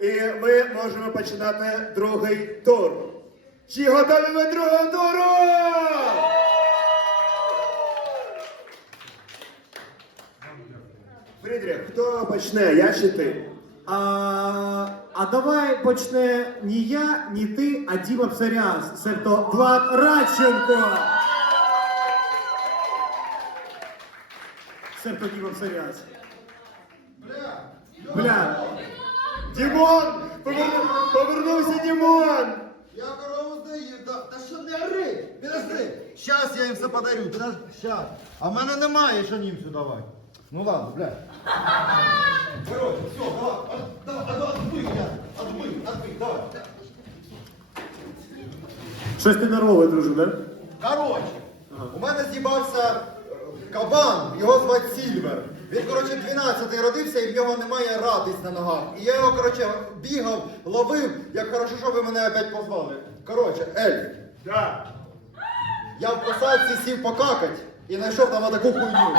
І ми можемо починати другий тур. Чи готові ви другого туру? Фрідріх, хто почне? Я чи ти? А, а давай почне не я, не ти, а Діма Псаряс, себто Влад Радченко. Себто Діма Псаряс. Бля. Дімон! Поверну- Повернувся Дімон! Я корову здаю, да, та що не ори, підожди. Щас я їм все подарю, підожди, щас. А в мене немає, що німцю давати. Ну ладно, бля. Короче, все, давай, а, давай, а, давай, отбий, я, отбий, отбий, давай. Щось ти нервовий, друже, да? Короче, у мене з'їбався е, кабан, його звати Сільвер. Він, коротше, 12-й родився і в нього немає радість на ногах. І я його, коротше, бігав, ловив, як хорошо, що ви мене опять позвали. Коротше, Ельф, Да. я в посадці сів покакать і знайшов там таку хуйню.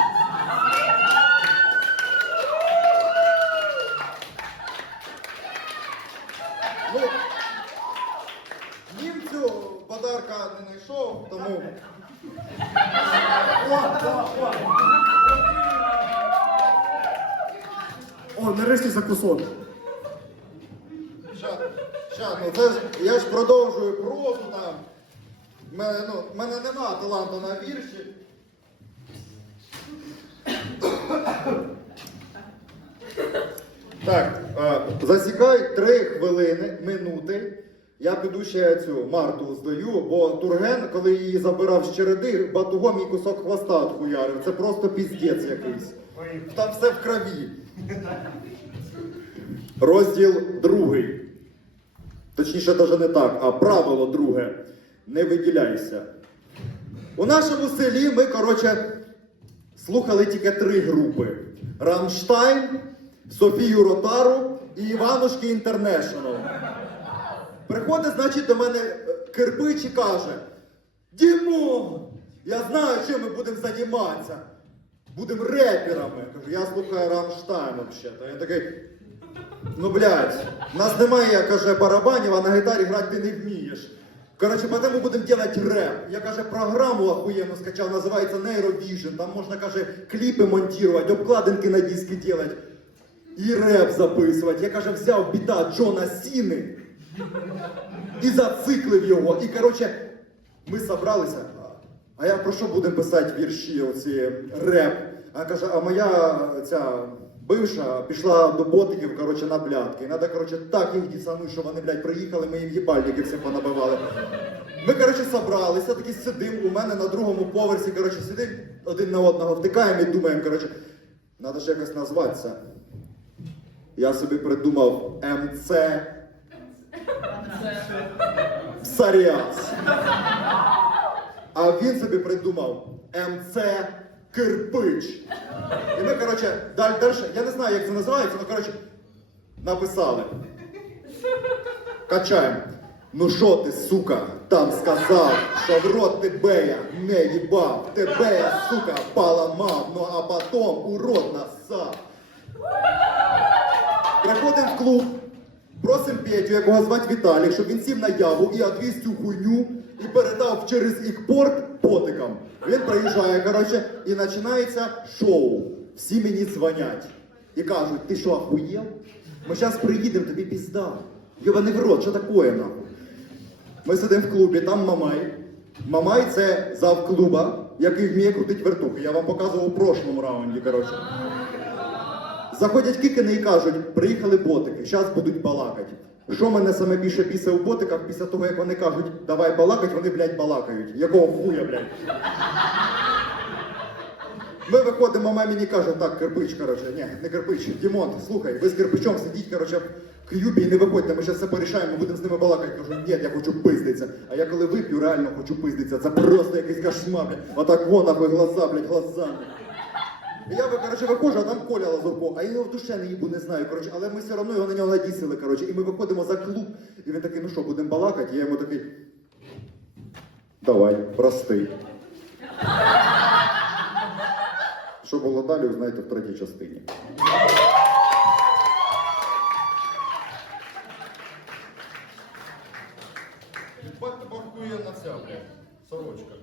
Ну, німцю подарка не знайшов, тому. О, нарешті закусок. Ща, ща, ну це ж я ж продовжую прозу там. В мене, ну, мене нема таланту на вірші. Так, е, засікай три хвилини, минути. Я піду ще цю Марту здаю, бо Турген, коли її забирав з череди, батугом їй кусок хвоста отхуярив. Це просто піздець якийсь. Там все в крові. Розділ другий. Точніше, навіть не так, а правило друге. Не виділяйся. У нашому селі ми, коротше, слухали тільки три групи: Рамштайн, Софію Ротару і Іванушки Інтернешнл. Приходить, значить, до мене е, кирпич і каже: Дімон, я знаю, чим ми будемо займатися. Будемо реперами. Кажу, я слухаю Рамштайн взагалі. Він такий. Ну, блядь, в нас немає, каже, барабанів, а на гітарі грати ти не вмієш. Коротше, потім будемо робити реп. Я каже, програму охуєнно скачав, називається Neurovision. Там можна, каже, кліпи монтувати, обкладинки на диски робити. І реп записувати. Я каже, взяв біта Джона Сіни і зациклив його. І коротше, ми зібралися. А я про що будемо писати вірші, оці реп? А каже, а моя ця бивша пішла до ботиків, коротше, на блядки. І треба, коротше, так їх діцануть, що вони, блядь, приїхали, ми їм їбальники всі понабивали. Ми, коротше, собралися, такі сидимо, у мене на другому поверсі, коротше, сидимо, один на одного втикаємо і думаємо, коротше, треба ж якось назватися. Я собі придумав МЦ Псаріас. А він собі придумав МЦ Кирпич. І ми, коротше, далі, далі, я не знаю, як це називається, але коротше, написали. Качаємо. Ну що ти, сука, там сказав, що в рот тебе я не їбав, тебе я, сука, поламав, ну а потом у рот насав. Приходимо в клуб, просимо Петю, якого звати Віталік, щоб він сів на яву і відвіз цю хуйню і передав через їх порт потикам. Він приїжджає, коротше, і починається шоу. Всі мені дзвонять і кажуть, ти що, охуєв? Ми зараз приїдемо, тобі пізда. Йобаний в рот, що таке нахуй? Ми сидимо в клубі, там Мамай. Мамай це зав клуба, який вміє крутити вертухи. Я вам показував у прошлому раунді, коротше. Заходять кикини і кажуть, приїхали ботики, зараз будуть балакати. Що мене саме більше бісить у ботиках, після того, як вони кажуть, давай балакать, вони, блядь, балакають. Якого хуя, блядь? Ми виходимо, мама мені каже, так, кирпич, коротше, ні, не кирпич, Дімон, слухай, ви з кирпичом сидіть, коротше, в к'юбі і не виходьте, ми зараз все порішаємо, будемо з ними балакати. Кажу, ні, я хочу пиздитися. А я коли вип'ю, реально хочу пиздитися. Це просто якийсь кошмар, блядь. Отак вон, нахуй, глаза, блядь, глазами. І я коротше, виходжу, а там Коля Лазурко, а я його в душе не їбу, не знаю. коротше, Але ми все одно його на нього надісили. коротше, І ми виходимо за клуб, і він такий, ну що, будемо балакати, і я йому такий. Давай, прости. Що було далі, ви знаєте, в третій частині. Бак на ця, блядь, сорочка.